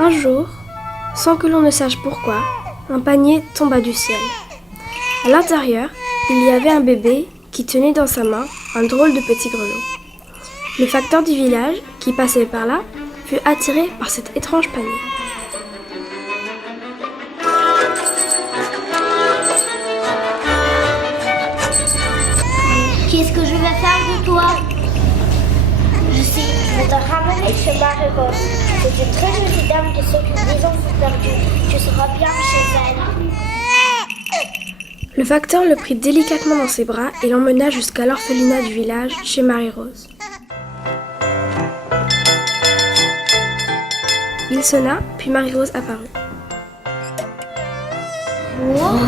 Un jour, sans que l'on ne sache pourquoi, un panier tomba du ciel. À l'intérieur, il y avait un bébé qui tenait dans sa main un drôle de petit grelot. Le facteur du village, qui passait par là, fut attiré par cet étrange panier. Qu'est-ce que je vais faire de toi? Je sais, je vais te ramener chez Marie-Rose. C'est une très jolie dame qui s'occupe des enfants perdus. Tu seras bien chez elle. Le facteur le prit délicatement dans ses bras et l'emmena jusqu'à l'orphelinat du village, chez Marie-Rose. Il sonna, puis Marie-Rose apparut. Oh.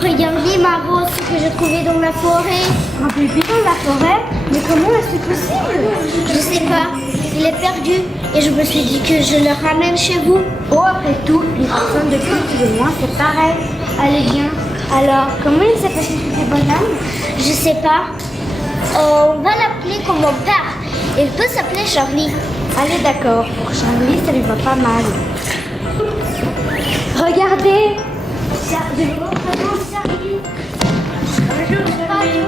Regardez ma rose, ce que j'ai trouvé dans la forêt. Un bébé dans la forêt? Mais comment est-ce possible? Je sais pas, il est perdu et je me suis dit que je le ramène chez vous. Oh, après tout, les personnes de plus de moi, c'est pareil. Allez, viens. Alors, comment il s'appelle cette bonhomme? Je sais pas. On va l'appeler comme mon père. Il peut s'appeler Charlie. Allez, d'accord. Pour Charlie, ça lui va pas mal. Regardez! Charlie. Bonjour, Charlie. Bonjour, Charlie.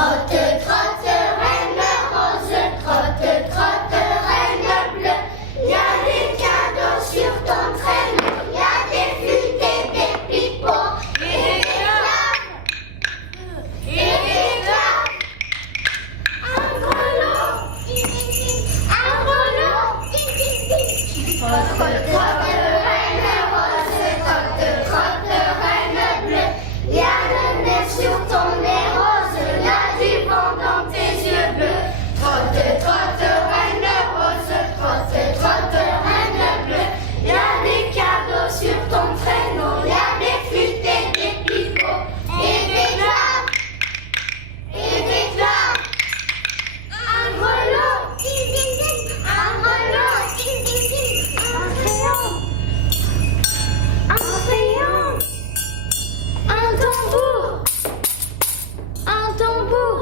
Trotte, trotte, reine rose, trotte, trotte, reine bleue. Y a des cadeaux sur ton traîneau, y a des flûtes et des pipeaux, et des claves, et des claves. Un grelot, un grelot. Trotte, trotte, reine rose, trotte, trotte, reine bleue. Y a le nez sur ton nez rose, y a du vent dans tes yeux bleus. Trotte, trotte, reine rose, trotte, trotte, reine bleue. Y a des cadeaux sur ton traîneau, y a des flûtes et des pipeaux, et des claves, et des claves. Un grelot, un grelot, un crayon, un tambour, un tambour.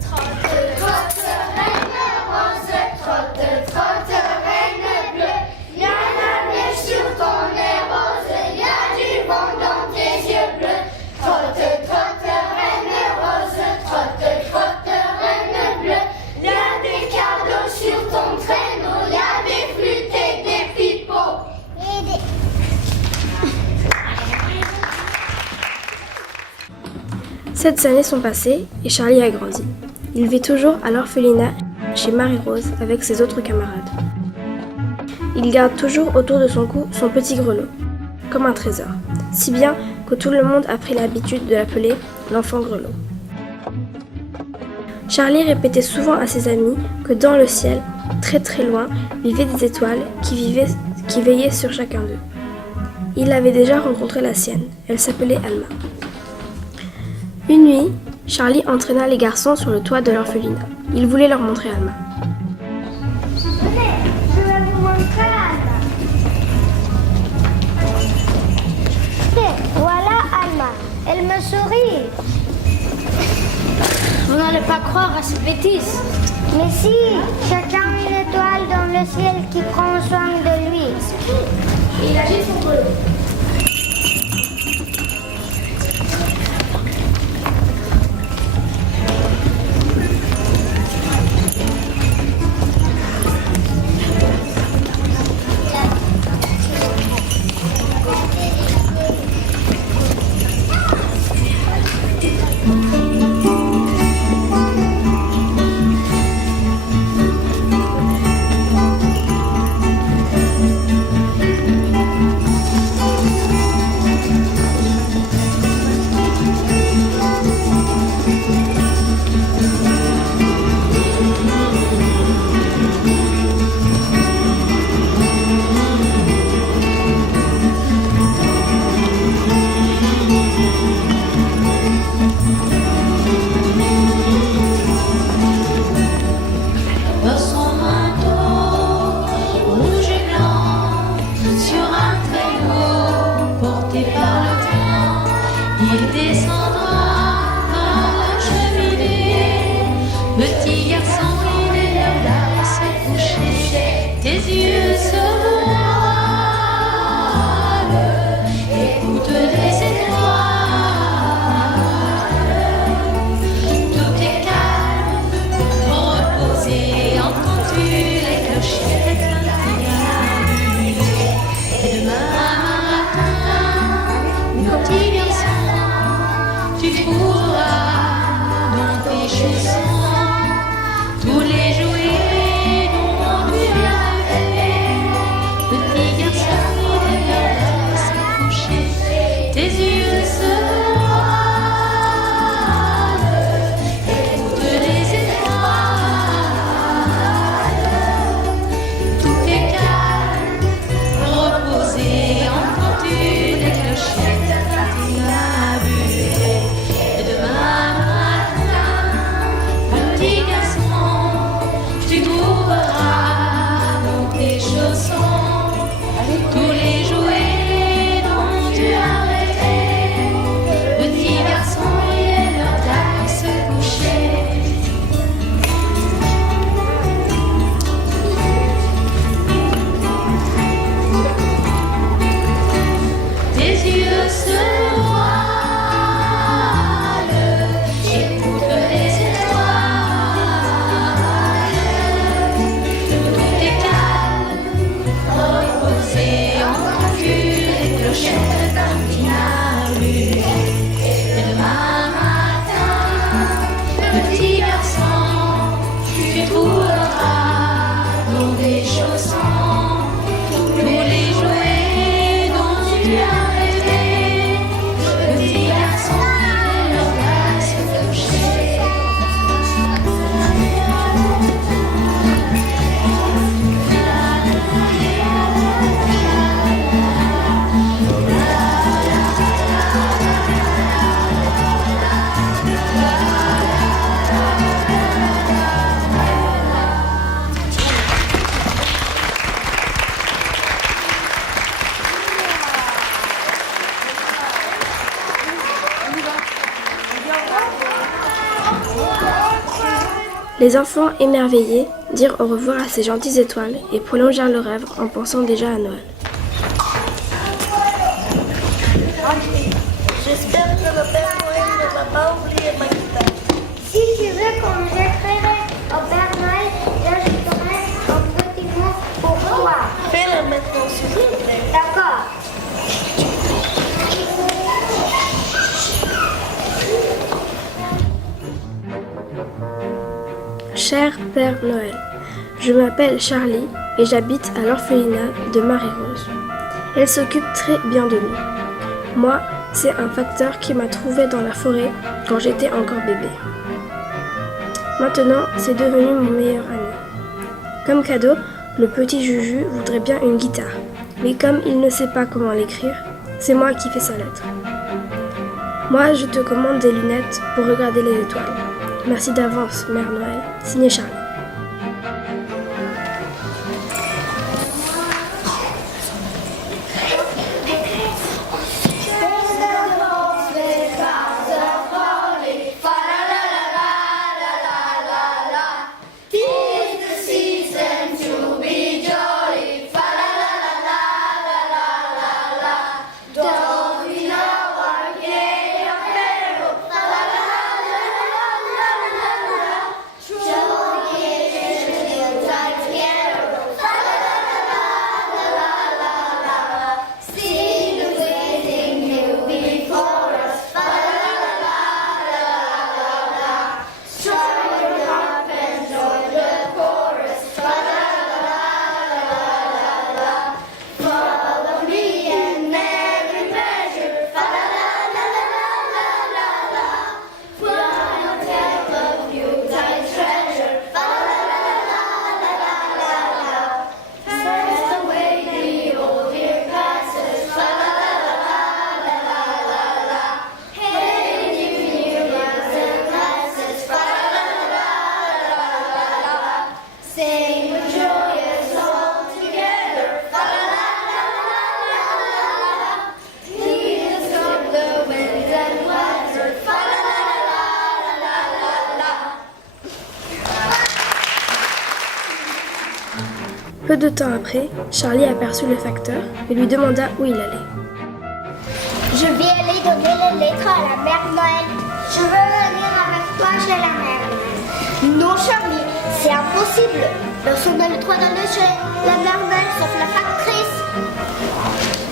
Trotte, trotte, reine rose, trotte, trotte, reine bleue. Y a la neige sur ton nez rose, y a du vent dans tes yeux bleus. Trotte, trotte, reine rose, trotte, trotte, reine bleue. Y a des cadeaux sur ton traîneau, y a des flûtes et des pipeaux. Sept années sont passées et Charlie a grandi. Il vit toujours à l'orphelinat chez Marie-Rose avec ses autres camarades. Il garde toujours autour de son cou son petit grelot, comme un trésor, si bien que tout le monde a pris l'habitude de l'appeler l'enfant grelot. Charlie répétait souvent à ses amis que dans le ciel, très très loin, vivaient des étoiles qui veillaient sur chacun d'eux. Il avait déjà rencontré la sienne, elle s'appelait Alma. Une nuit, Charlie entraîna les garçons sur le toit de l'orphelinat. Il voulait leur montrer Alma. Venez, je vais vous montrer Alma. Voilà Alma, elle me sourit. Vous n'allez pas croire à ces bêtises. Mais si, chacun a une étoile dans le ciel qui prend soin de lui. Il agite son grelot. Les enfants, émerveillés, dirent au revoir à ces gentilles étoiles et prolongèrent le rêve en pensant déjà à Noël. J'espère que le Père Noël ne va pas oublier ma guitare. Si tu veux qu'on j'écrirai au Père Noël, j'ajouterai un petit mot pour toi. Fais-le maintenant, s'il te plaît. D'accord. Cher Père Noël, je m'appelle Charlie et j'habite à l'orphelinat de Marie-Rose. Elle s'occupe très bien de nous. Moi, c'est un facteur qui m'a trouvé dans la forêt quand j'étais encore bébé. Maintenant, c'est devenu mon meilleur ami. Comme cadeau, le petit Juju voudrait bien une guitare. Mais comme il ne sait pas comment l'écrire, c'est moi qui fais sa lettre. Moi, je te commande des lunettes pour regarder les étoiles. Merci d'avance, Mère Noël. Signé Charlie. Peu de temps après, Charlie aperçut le facteur et lui demanda où il allait. Je vais aller donner les lettres à la Mère Noël. Je veux venir avec toi chez la Mère Noël. Non, Charlie, c'est impossible. Personne n'a le droit d'aller chez la Mère Noël sauf la factrice.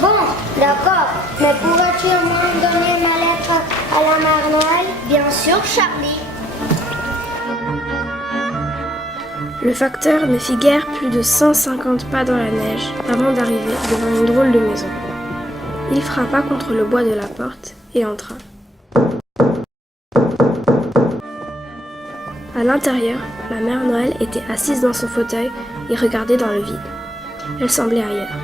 Bon, d'accord. Mais pourrais-tu au moins donner ma lettre à la Mère Noël? Bien sûr, Charlie. Le facteur ne fit guère plus de 150 pas dans la neige avant d'arriver devant une drôle de maison. Il frappa contre le bois de la porte et entra. À l'intérieur, la Mère Noël était assise dans son fauteuil et regardait dans le vide. Elle semblait ailleurs.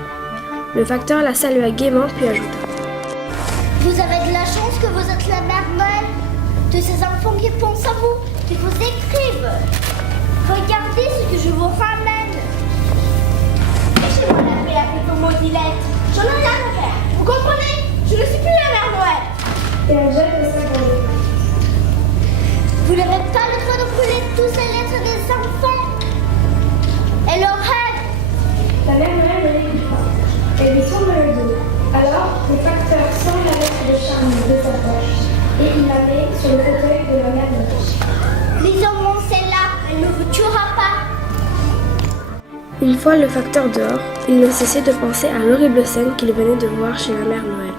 Le facteur la salua gaiement puis ajouta: Vous avez de la chance que vous êtes la Mère Noël. De ces enfants qui pensent à vous, qui vous écrivent. Regardez ce que je vous ramène. Laissez-moi la paix avec vos maudits-lettres. J'en ai rien à faire. Vous comprenez? Je ne suis plus la Mère Noël. Et elle jette sa gueule. Vous n'avez pas le droit de brûler toutes ces lettres des enfants. Et leurs rêves. La Mère Noël ne l'écoute pas. Elle lui tourne le dos. Alors, le facteur sort la lettre de Charlie de sa poche et il la met sur le fauteuil de la Mère Noël. Lisons-moi celle-là, elle ne vous tuera pas. Une fois le facteur dehors, il ne cessait de penser à l'horrible scène qu'il venait de voir chez la Mère Noël.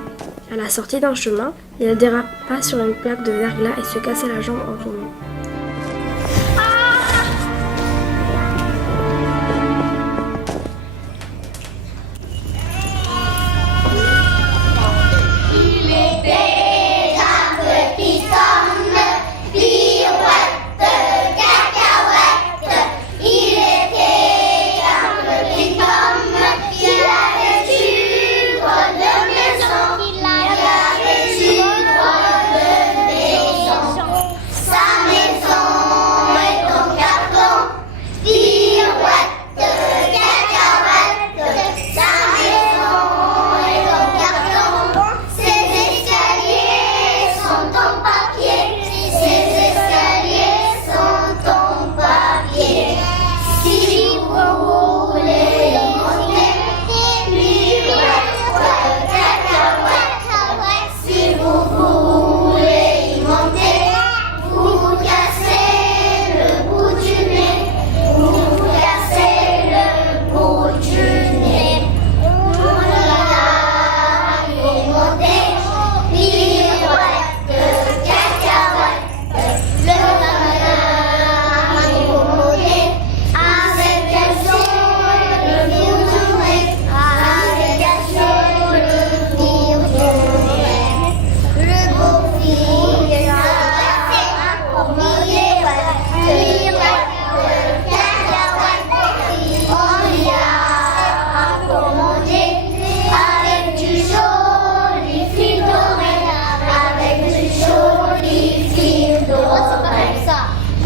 À la sortie d'un chemin, il dérapa sur une plaque de verglas et se cassa la jambe en tombant. Sa maison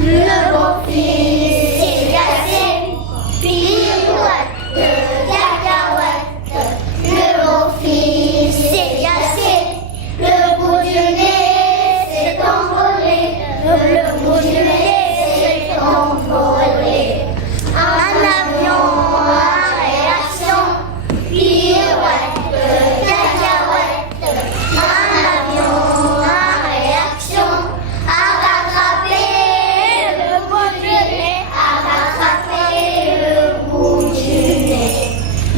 Le beau-fils, c'est Yacine, pirouette de cacahuète. Le beau-fils, c'est Yacine, le bout du nez, c'est envolé. Le bout du nez, c'est envolé. Un avion à réaction, pirouette de cacahuète. Un avion à réaction, à rattraper le bout du nez, à rattraper le bout du nez.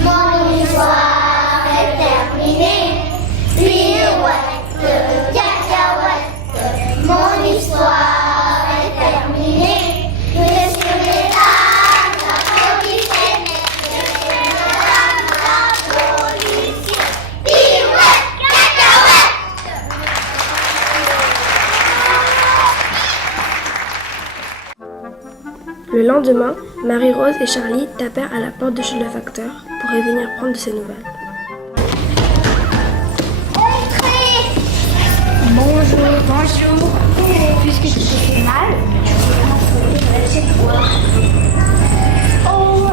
Mon histoire est terminée, pirouette de cacahuète. Mon histoire est terminée, messieurs, mesdames, applaudissez, messieurs, mesdames, applaudissez, pirouette, cacahuète. Le lendemain, Marie-Rose et Charlie tapèrent à la porte de chez le facteur pour y venir prendre de ses nouvelles. Bonjour. Puisque tu te fais mal, tu vas chez toi. Oh,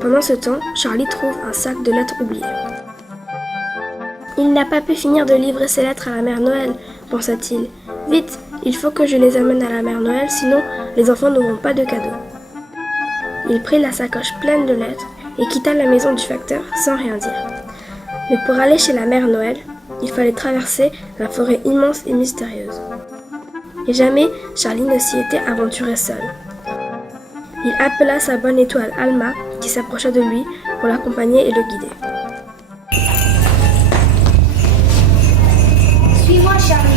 Pendant ce temps, Charlie trouve un sac de lettres oubliées. Il n'a pas pu finir de livrer ses lettres à la mère Noël, pensa-t-il. Vite, il faut que je les amène à la mère Noël, sinon les enfants n'auront pas de cadeaux. Il prit la sacoche pleine de lettres et quitta la maison du facteur sans rien dire. Mais pour aller chez la mère Noël, il fallait traverser la forêt immense et mystérieuse. Et jamais Charlie ne s'y était aventuré seul. Il appela sa bonne étoile Alma, qui s'approcha de lui pour l'accompagner et le guider. suis-moi, Charlie.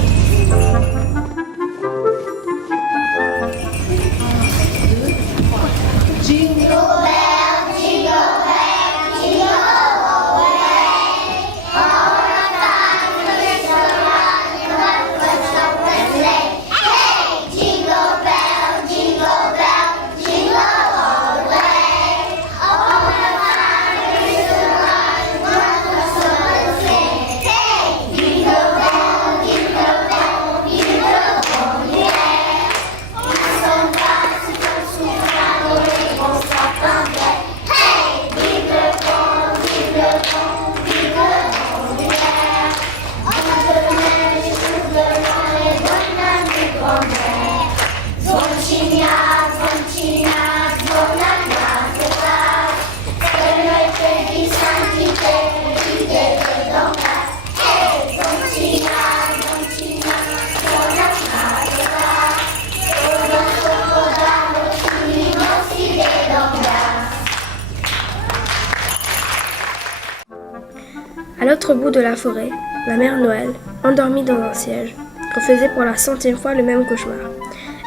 À l'autre bout de la forêt, la mère Noël, endormie dans un siège, refaisait pour la 100e fois le même cauchemar.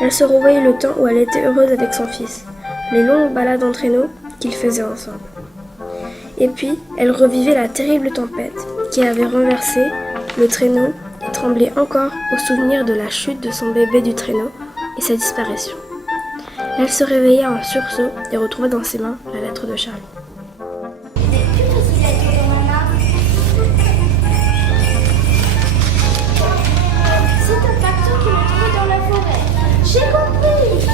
Elle se revoyait le temps où elle était heureuse avec son fils, les longues balades en traîneau qu'ils faisaient ensemble. Et puis, elle revivait la terrible tempête qui avait renversé le traîneau et tremblait encore au souvenir de la chute de son bébé du traîneau et sa disparition. Elle se réveilla en sursaut et retrouva dans ses mains la lettre de Charlie. J'ai compris.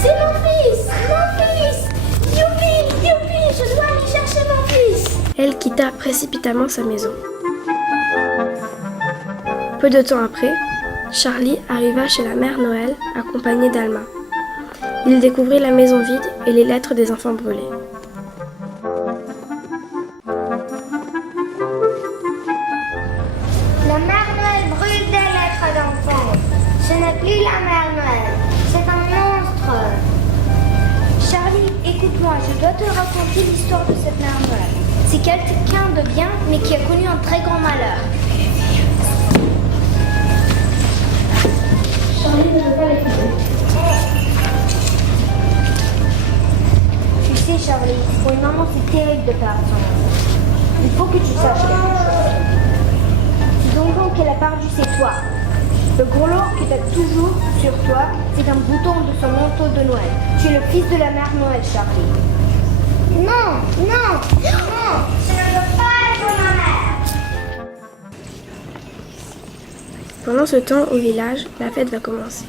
C'est mon fils. Mon fils. Youpi, youpi, je dois aller chercher mon fils. Elle quitta précipitamment sa maison. Peu de temps après, Charlie arriva chez la mère Noël accompagné d'Alma. Il découvrit la maison vide et les lettres des enfants brûlées. La mère Noël brûle des lettres d'enfants. Ce n'est plus la mère Noël. C'est un monstre. Charlie, écoute-moi, je dois te raconter l'histoire de cette mère Noël. C'est quelqu'un de bien, mais qui a connu un très grand malheur. Charlie ne veut pas l'écouter. Tu sais, Charlie, pour une maman, c'est terrible de perdre son enfant. Il faut que tu saches quelque chose. C'est donc qu'elle a perdu, c'est toi. Le gros lot que tu as toujours sur toi, c'est un bouton de son manteau de Noël. Tu es le fils de la mère Noël, Charlie. Non, non, non, je ne veux pas être ma mère. Pendant ce temps, au village, la fête va commencer.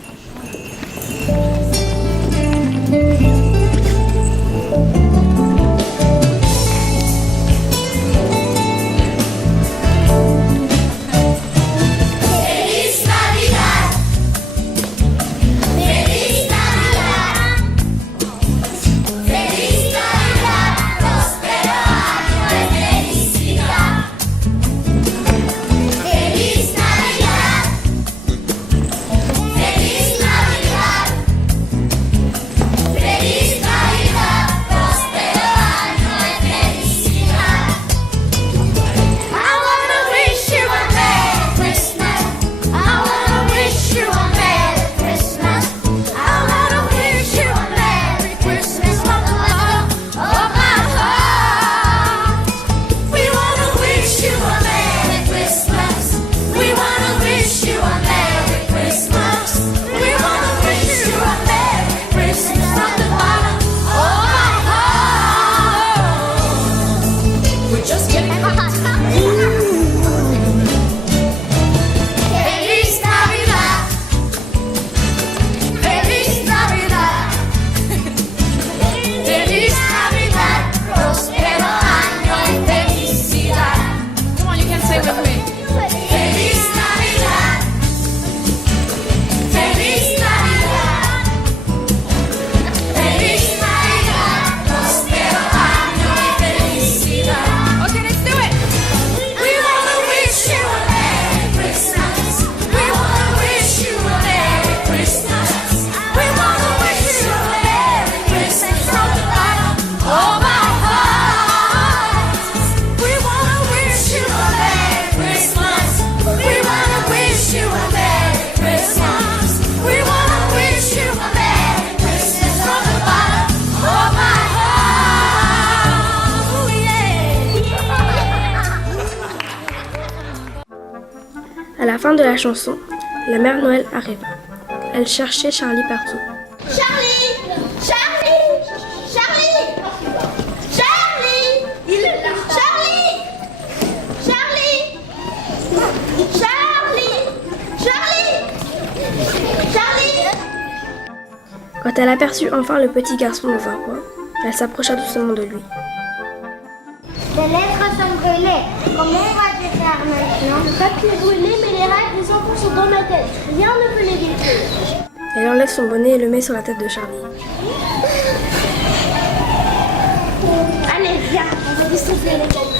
À la fin de la chanson, la mère Noël arriva. Elle cherchait Charlie partout. Charlie! Charlie! Charlie! Charlie! Il est là! Charlie! Charlie! Charlie! Charlie! Charlie! Quand elle aperçut enfin le petit garçon dans un coin, elle s'approcha doucement de lui. Les lettres sont brûlées. Comment vas-tu faire maintenant? Le papier est brûlé, mais les règles des enfants sont dans ma tête. Rien ne peut les détruire. Elle enlève son bonnet et le met sur la tête de Charlie. Allez, viens, on va distribuer les cadeaux.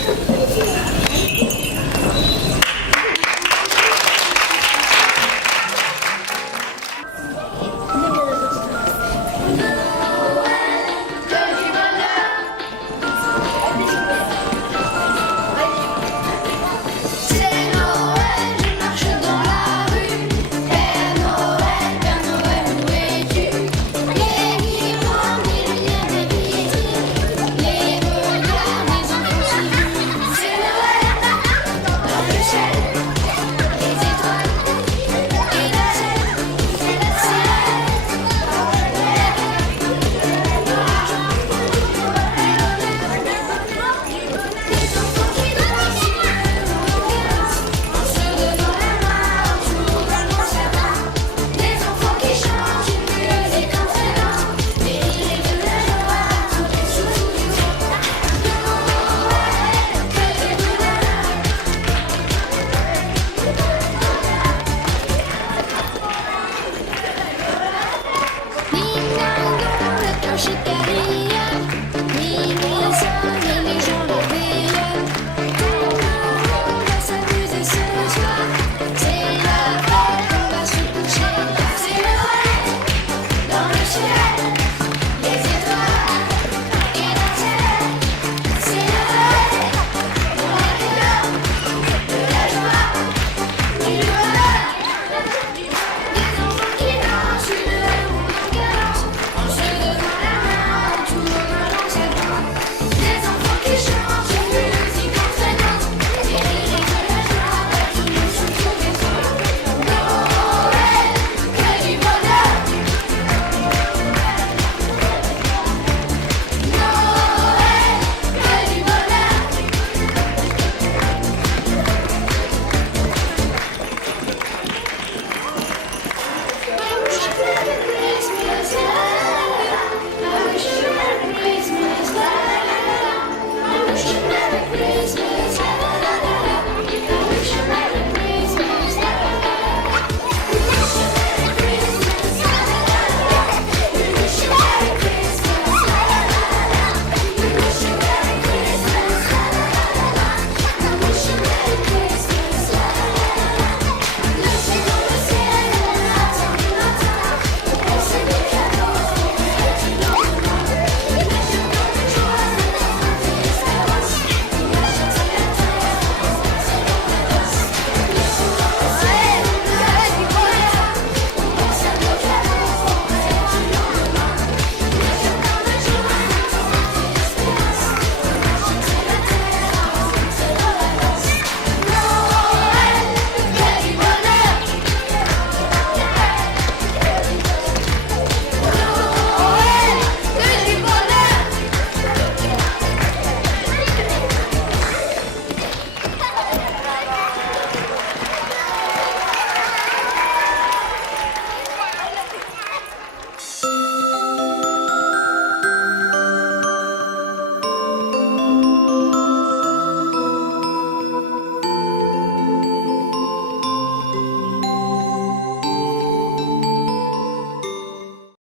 Shikari